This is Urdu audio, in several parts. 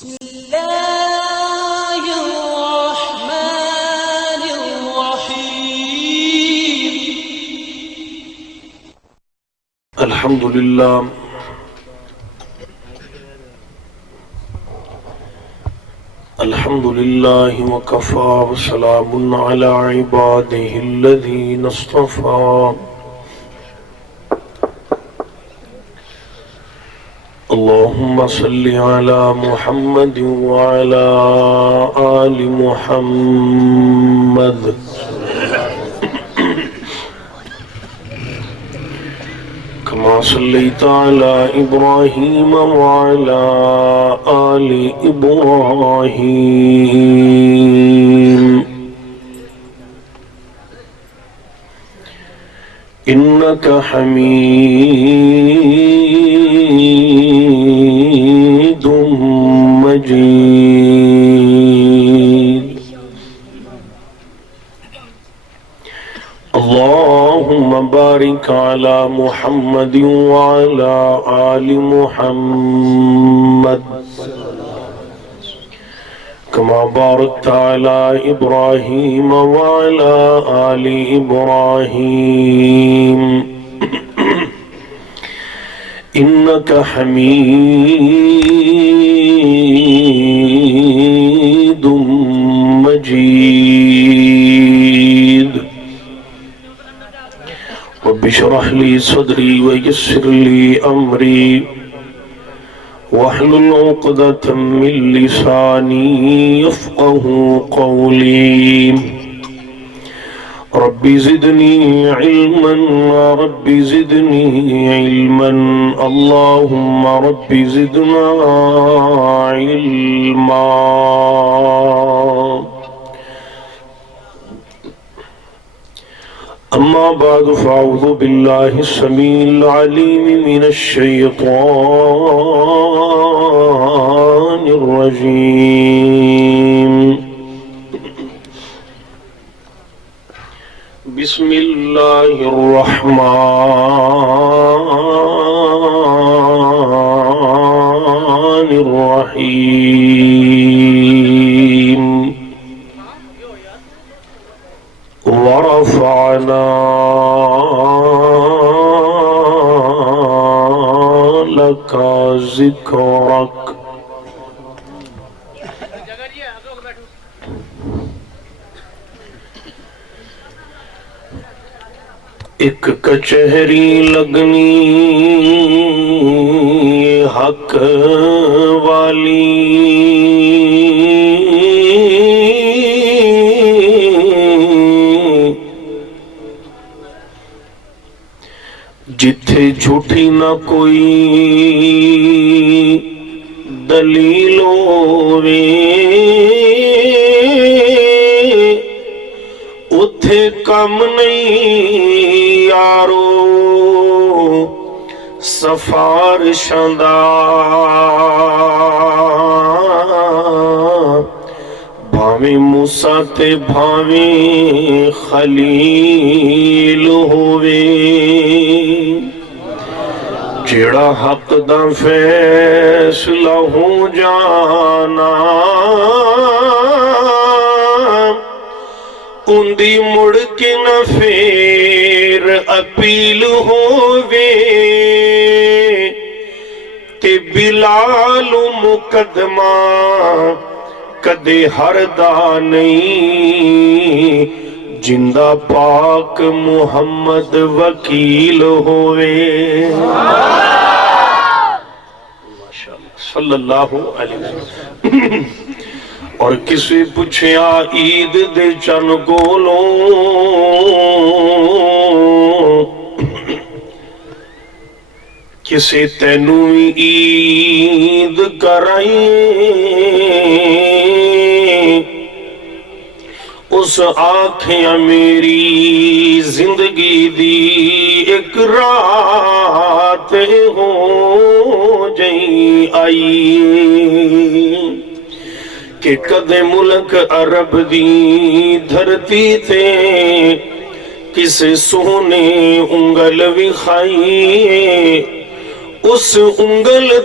بسم الله الرحمن الرحيم الحمد لله وكفى وسلام على عباده الذين اصطفى اللهم صل على محمد وعلى آل محمد كما صليت على إبراهيم وعلى آل إبراهيم إنك حميد مجيد اللهم بارك على محمد وعلى آل محمد كما باركت على إبراهيم وعلى آل إبراهيم إنك حميد مجيد رب اشرح لي صدري ويسر لي أمري واحلل عقدة من لساني يفقه قولي رب زدني علما رب زدني علما اللهم رب زدنا علما أما بعد فأعوذ بالله السميع العليم من الشيطان الرجيم بسم الله الرحمن الرحيم ورفعنا لك ذكرك ایک کچہری لگنی حق والی جتھے جھوٹی نہ کوئی دلیل ہووے اتھے کم نہیں یارو سفارشاں دا بھاویں موسیٰ تے بھاویں خلیل ہووے جیڑا حق دا فیصلہ ہو جانا اندی مڑ کے نہ پھر اپیل ہووے تے بلال مقدمہ کدے ہردا نہیں جندہ پاک محمد وکیل ہوئے صلی اللہ علیہ وسلم اور کسی پوچھیا عید دے چن گولوں کسی تینوں عید کرائیں اس آنکھیں میری زندگی دی ایک رات ہو جائیں آئی کہ کدے ملک عرب دی دھرتی تھے کسے سونے انگل بھی کھائی اس انگل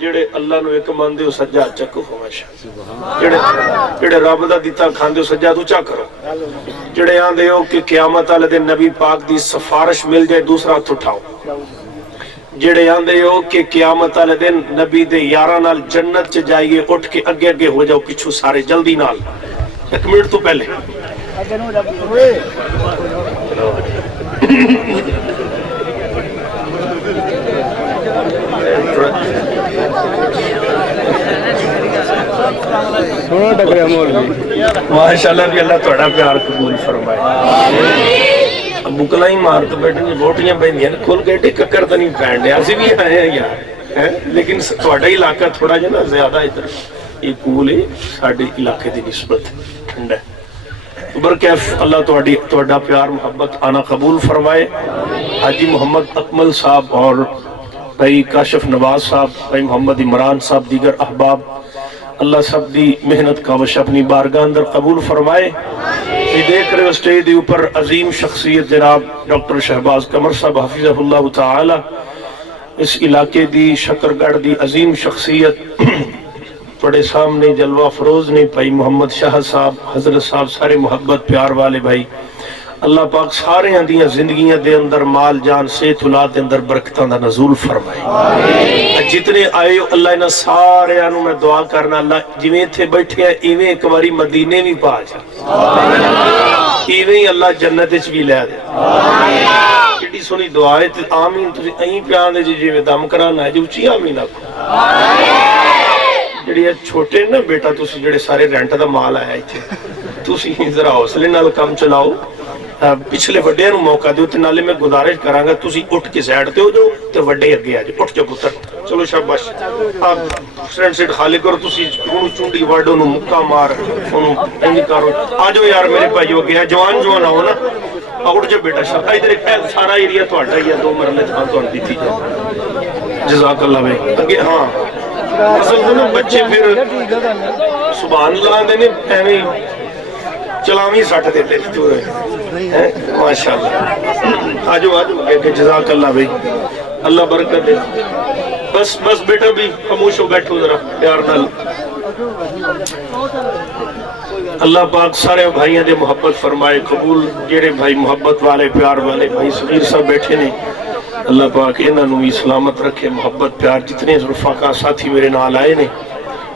ਜਿਹੜੇ ਅੱਲਾ ਨੂੰ ਇੱਕ ਮੰਨਦੇ ਹੋ ਸੱਜਾ ਚੱਕੋ ਹਮੇਸ਼ਾ ਜਿਹੜੇ ਰੱਬ ਦਾ ਦਿੱਤਾ ਖਾਂਦੇ ਹੋ ਸੱਜਾ ਤੂੰ ਚੱਕ ਕਰੋ ਜਿਹੜੇ ਆਂਦੇ ਹੋ ਕਿ ਕਿਆਮਤ ਵਾਲੇ ਦਿਨ ਨਬੀ ਪਾਕ ਦੀ ਸਿਫਾਰਿਸ਼ ਮਿਲ ਜਾਏ ਦੂਸਰਾ ਹੱਥ ਉਠਾਓ ਜਿਹੜੇ ਆਂਦੇ ਹੋ ਕਿ ਕਿਆਮਤ ਵਾਲੇ ਦਿਨ ਨਬੀ ਦੇ ਯਾਰਾਂ ਨਾਲ ਜੰਨਤ ਚ ਜਾਈਏ ਉੱਠ ਕੇ ਅੱਗੇ ਅੱਗੇ ਹੋ ਜਾਓ ਪਿੱਛੋਂ ਸਾਰੇ ਜਲਦੀ ਨਾਲ ਇੱਕ ਮਿੰਟ ਤੋਂ ਪਹਿਲੇ سونا ٹکریا مولوی ماشاءاللہ بھی اللہ تھوڑا پیار قبول فرمائے بکلا ہی مار تو بیٹھے بوٹیاں پہنیاں کھل کے ٹکر تو نہیں پہن دیا اسی بھی آئے ہیں یار لیکن تھوڑا علاقہ تھوڑا جا نا زیادہ ادھر یہ کول ہے ساڈے علاقے دی نسبت ٹھنڈا ہے برکیف اللہ تھوڑا پیار محبت آنا قبول فرمائے حاجی محمد اکمل صاحب اور بھائی کاشف نواز صاحب بھائی محمد عمران صاحب دیگر احباب اللہ سب دی محنت کا وش اپنی بارگاہ اندر قبول فرمائے یہ دیکھ رہے اسٹیج دی اوپر عظیم شخصیت جناب ڈاکٹر شہباز قمر صاحب حفظہ اللہ تعالی اس علاقے دی شکرگڑھ دی عظیم شخصیت بڑے سامنے جلوہ فروز نے بھائی محمد شاہ صاحب حضرت صاحب سارے محبت پیار والے بھائی اللہ پاک سارے اندیاں زندگیاں دے اندر مال جان صحت اولاد دے اندر برکتاں دا نزول فرمائے جتنے آئے ہو اللہ انہاں سارے انہوں میں دعا کرنا اللہ جویں تھے بیٹھے ہیں ایویں ایک باری مدینے بھی پا جا ایویں اللہ جنت وچ بھی لے دے کیڑی سونی دعا ہے تے آمین تسی ایں پیان دے جی میں دم کرانا ہے جو اچھی آمین آکھو جڑی چھوٹے نا بیٹا تسی جڑے سارے رینٹ دا مال آیا ایتھے تسی ذرا حوصلے نال کم چلاؤ پچھلے وڈے نو موقع دیو تے نالے میں گزارش کراں گا تسی اٹھ کے سائیڈ تے ہو جو تے وڈے اگے آ جاؤ اٹھ جاؤ پتر چلو شاباش آپ فرینڈ سیٹ خالی کرو تسی اونوں چونڈی وڈ اونوں مکا مار اونوں انج کرو آ جاؤ یار میرے بھائیو اگے جوان آؤ نا اٹھ جاؤ بیٹا شاہ ادھر سارا ایریا تہاڈا ہی ہے دو مرلے تھاں تہاڈی دتی جزاک اللہ بھائی اگے ہاں اصل تے نا بچے پھر سبحان اللہ آندے نے ایویں چلاویں سٹ دیتے ماشاءاللہ آجو کہ جزاک اللہ بھائی اللہ برکت دے بس بیٹا بھی خاموش ہو بیٹھو ذرا پیار نال اللہ پاک سارے بھائیاں دے محبت فرمائے قبول جیڑے بھائی محبت والے پیار والے بھائی صغیر صاحب بیٹھے نے اللہ پاک انہاں نوں بھی سلامت رکھے محبت پیار جتنے رفقا ساتھی میرے نال آئے نے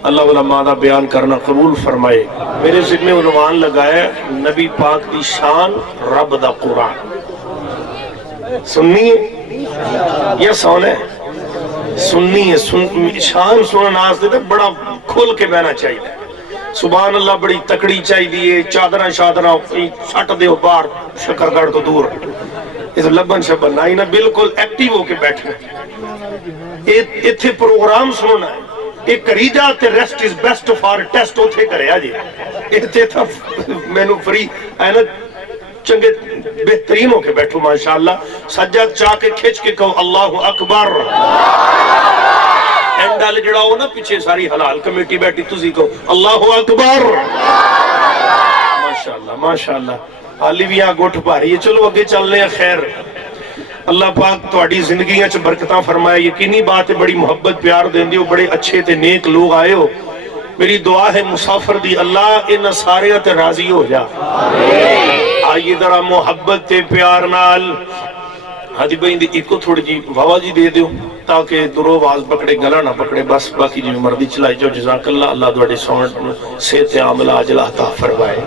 اللہ والا مادہ بیان کرنا قبول فرمائے میرے ذمہ عنوان لگایا نبی پاک دی شان رب دا قرآن سننی ہے یا سونا ہے سننی ہے شان سننا ناز دے بڑا کھول کے بہنا چاہیے سبحان اللہ بڑی تکڑی چاہیے چادرہ شادرہ سٹ دے ہو بار شکرگڑھ تو دور اس لبن شبن نائی نا بالکل ایکٹیو ہو کے بیٹھنا ایتھے پروگرام سننا ہے ایک کری جاتے rest is best for test ہوتے کرے آجے ایتھے تھا میں نو فری اینا چنگے بہترین ہو کے بیٹھو ماشاءاللہ سجاد چاہ کے کھچ کے کہو اللہ اکبر اینڈال جڑا ہو نا پیچھے ساری حلال کمیٹی بیٹھی تُسی کہو اللہ اکبر ماشاءاللہ ماشاءاللہ آلی بھی یہاں گوٹھ پا رہی ہے چلو اگے چلنے ہیں خیر اللہ پاک تہاڈی زندگیاں چ برکتاں فرمائے یقینی بات ہے بڑی محبت پیار دیندے ہو بڑے اچھے تے نیک لوگ آئے ہو میری دعا ہے مسافر دی اللہ ان سارے تے راضی ہو جا آئیے ذرا محبت تے پیار نال حاجی بھائی دی ایک کو تھوڑی جی واوا جی دے دیو تاکہ درو آواز پکڑے گلا نہ پکڑے بس باقی جو مردی چلائی جو جزاک اللہ اللہ تہاڈے ساؤنڈ صحت عاملہ عاجلہ عطا فرمائے